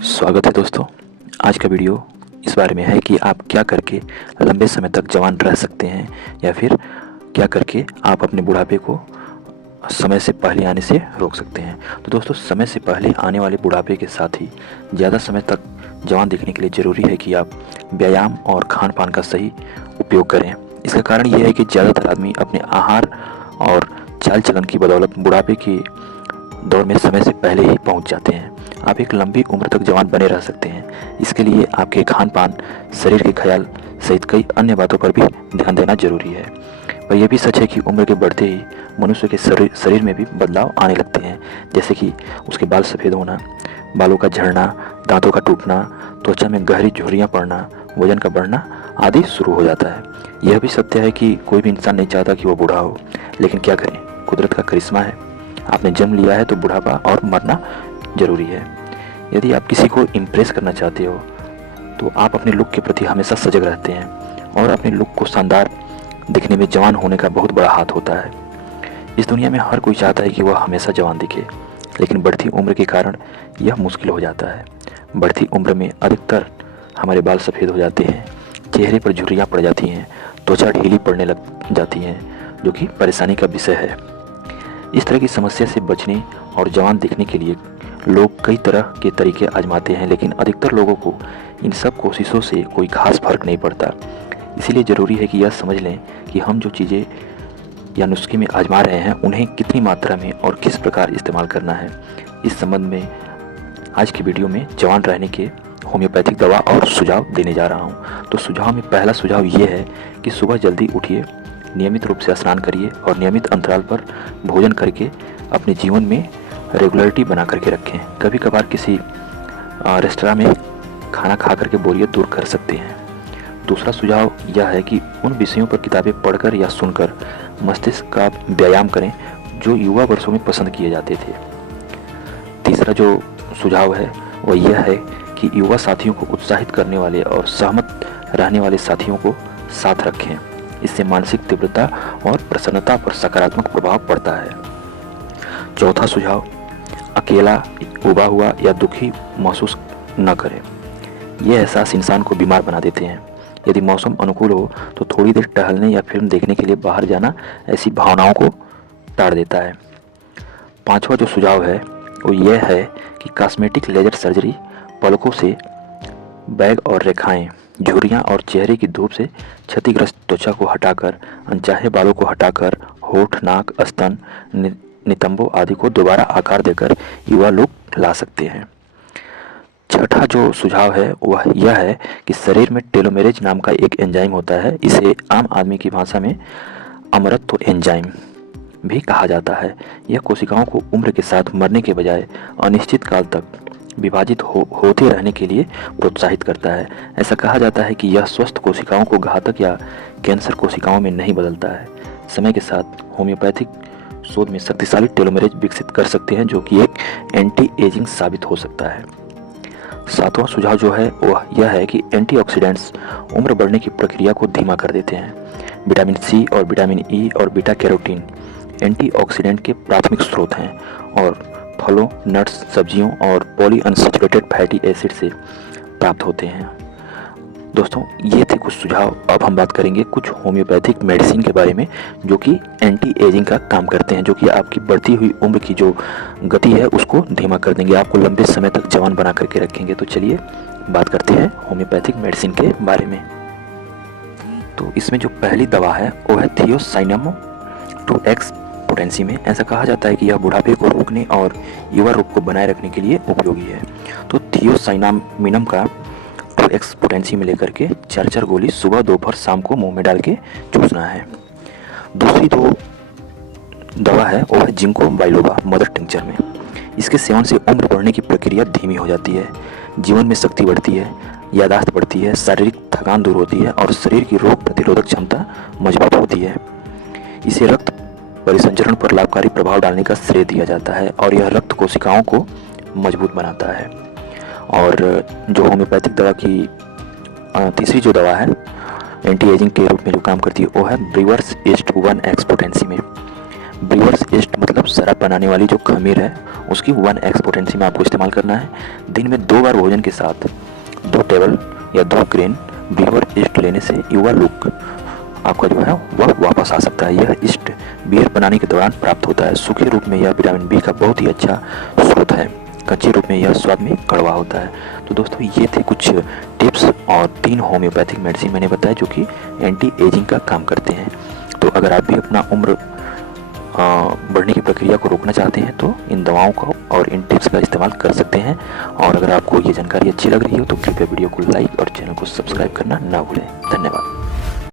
स्वागत है दोस्तों। आज का वीडियो इस बारे में है कि आप क्या करके लंबे समय तक जवान रह सकते हैं या फिर क्या करके आप अपने बुढ़ापे को समय से पहले आने से रोक सकते हैं। तो दोस्तों, समय से पहले आने वाले बुढ़ापे के साथ ही ज़्यादा समय तक जवान दिखने के लिए ज़रूरी है कि आप व्यायाम और खान पान का सही उपयोग करें। इसका कारण यह है कि ज़्यादातर आदमी अपने आहार और चाल चलन की बदौलत बुढ़ापे के दौर में समय से पहले ही पहुंच जाते हैं। आप एक लंबी उम्र तक जवान बने रह सकते हैं। इसके लिए आपके खान पान, शरीर के ख्याल सहित कई अन्य बातों पर भी ध्यान देना जरूरी है। पर यह भी सच है कि उम्र के बढ़ते ही मनुष्य के शरीर में भी बदलाव आने लगते हैं, जैसे कि उसके बाल सफ़ेद होना, बालों का झड़ना, दांतों का टूटना, त्वचा में गहरी झुर्रियाँ पड़ना, वजन का बढ़ना आदि शुरू हो जाता है। यह भी सत्य है कि कोई भी इंसान नहीं चाहता कि वो बूढ़ा हो, लेकिन क्या करें, कुदरत का करिश्मा है। आपने जन्म लिया है तो बुढ़ापा और मरना जरूरी है। यदि आप किसी को इम्प्रेस करना चाहते हो तो आप अपने लुक के प्रति हमेशा सजग रहते हैं और अपने लुक को शानदार दिखने में जवान होने का बहुत बड़ा हाथ होता है। इस दुनिया में हर कोई चाहता है कि वह हमेशा जवान दिखे, लेकिन बढ़ती उम्र के कारण यह मुश्किल हो जाता है। बढ़ती उम्र में अधिकतर हमारे बाल सफ़ेद हो जाते हैं, चेहरे पर झुर्रियाँ पड़ जाती हैं, त्वचा ढीली पड़ने लग जाती हैं, जो कि परेशानी का विषय है। इस तरह की समस्या से बचने और जवान दिखने के लिए लोग कई तरह के तरीके आजमाते हैं, लेकिन अधिकतर लोगों को इन सब कोशिशों से कोई खास फर्क नहीं पड़ता। इसीलिए ज़रूरी है कि यह समझ लें कि हम जो चीज़ें या नुस्खे में आजमा रहे हैं उन्हें कितनी मात्रा में और किस प्रकार इस्तेमाल करना है। इस संबंध में आज की वीडियो में जवान रहने के होम्योपैथिक दवा और सुझाव देने जा रहा हूँ। तो सुझाव में पहला सुझाव ये है कि सुबह जल्दी उठिए, नियमित रूप से स्नान करिए और नियमित अंतराल पर भोजन करके अपने जीवन में रेगुलरिटी बना करके रखें। कभी कभार किसी रेस्टोरेंट में खाना खा करके बोरियत दूर कर सकते हैं। दूसरा सुझाव यह है कि उन विषयों पर किताबें पढ़कर या सुनकर मस्तिष्क का व्यायाम करें जो युवा वर्षों में पसंद किए जाते थे। तीसरा जो सुझाव है वह यह है कि युवा साथियों को उत्साहित करने वाले और सहमत रहने वाले साथियों को साथ रखें। इससे मानसिक तीव्रता और प्रसन्नता पर सकारात्मक प्रभाव पड़ता है। चौथा सुझाव, अकेला, उबा हुआ या दुखी महसूस न करें। ये एहसास इंसान को बीमार बना देते हैं। यदि मौसम अनुकूल हो तो थोड़ी देर टहलने या फिल्म देखने के लिए बाहर जाना ऐसी भावनाओं को टाल देता है। पांचवा जो सुझाव है वो यह है कि कॉस्मेटिक लेजर सर्जरी पलकों से बैग और रेखाएं, झुर्रियाँ और चेहरे की धूप से क्षतिग्रस्त त्वचा को हटाकर, अनचाहे बालों को हटाकर, होठ, नाक, स्तन, नितंबों आदि को दोबारा आकार देकर युवा लुक ला सकते हैं। छठा जो सुझाव है वह यह है कि शरीर में टेलोमेरेज नाम का एक एंजाइम होता है। इसे आम आदमी की भाषा में अमरत्व एंजाइम भी कहा जाता है। यह कोशिकाओं को उम्र के साथ मरने के बजाय अनिश्चित काल तक विभाजित होते रहने के लिए प्रोत्साहित करता है। ऐसा कहा जाता है कि यह स्वस्थ कोशिकाओं को घातक या कैंसर कोशिकाओं में नहीं बदलता है। समय के साथ होम्योपैथिक शोध में शक्तिशाली टेलोमेरेज विकसित कर सकते हैं जो कि एक एंटी एजिंग साबित हो सकता है। सातवां सुझाव जो है वह यह है कि एंटीऑक्सीडेंट्स उम्र बढ़ने की प्रक्रिया को धीमा कर देते हैं। विटामिन सी और विटामिन ई और बीटा कैरोटीन एंटीऑक्सीडेंट के प्राथमिक स्रोत हैं और फलों, नट्स, सब्जियों और पॉलीअनसैचुरेटेड फैटी एसिड से प्राप्त होते हैं। दोस्तों, ये थे कुछ सुझाव। अब हम बात करेंगे कुछ होम्योपैथिक मेडिसिन के बारे में जो कि एंटी एजिंग का काम करते हैं, जो कि आपकी बढ़ती हुई उम्र की जो गति है उसको धीमा कर देंगे, आपको लंबे समय तक जवान बना करके रखेंगे। तो चलिए बात करते हैं होम्योपैथिक मेडिसिन के बारे में। तो इसमें जो पहली दवा है वो है थियोसाइनामो 2x पोटेंसी में। ऐसा कहा जाता है कि यह बुढ़ापे को रोकने और युवा रूप को बनाए रखने के लिए उपयोगी है। तो थियोसाइनामिनम का 2x पोटेंसी में लेकर के 4 गोली सुबह, दोपहर, शाम को मुंह में डाल के चूसना है। दूसरी जो दवा है वो है जिंको बाइलोबा मदर टिंचर में। इसके सेवन से उम्र बढ़ने की प्रक्रिया धीमी हो जाती है, जीवन में शक्ति बढ़ती है, याददाश्त बढ़ती है, शारीरिक थकान दूर होती है और शरीर की रोग प्रतिरोधक क्षमता मजबूत होती है। इसे रक्त परिसंचरण पर लाभकारी प्रभाव डालने का श्रेय दिया जाता है और यह रक्त कोशिकाओं को मजबूत बनाता है। और जो होम्योपैथिक दवा की तीसरी जो दवा है एंटी एजिंग के रूप में जो काम करती है वो है ब्रीवर्स ईस्ट 1x पोटेंसी में। ब्रीवर्स ईस्ट मतलब शराब बनाने वाली जो खमीर है उसकी 1x पोटेंसी में आपको इस्तेमाल करना है। दिन में 2 बार भोजन के साथ 2 टेबल या 2 ग्रेन ब्रीवर ईस्ट लेने से युवा लुक आपका जो है वह वापस आ सकता है। यह ईस्ट बियर बनाने के दौरान प्राप्त होता है। सूखे रूप में यह विटामिन बी का बहुत ही अच्छा स्रोत है। कच्चे रूप में यह स्वाद में कड़वा होता है। तो दोस्तों ये थे कुछ टिप्स और 3 होम्योपैथिक मेडिसिन मैंने बताया जो कि एंटी एजिंग का काम करते हैं। तो अगर आप भी अपना उम्र बढ़ने की प्रक्रिया को रोकना चाहते हैं तो इन दवाओं का और इन टिप्स का इस्तेमाल कर सकते हैं। और अगर आपको ये जानकारी अच्छी लग रही हो तो कृपया वीडियो को लाइक और चैनल को सब्सक्राइब करना ना भूलें। धन्यवाद।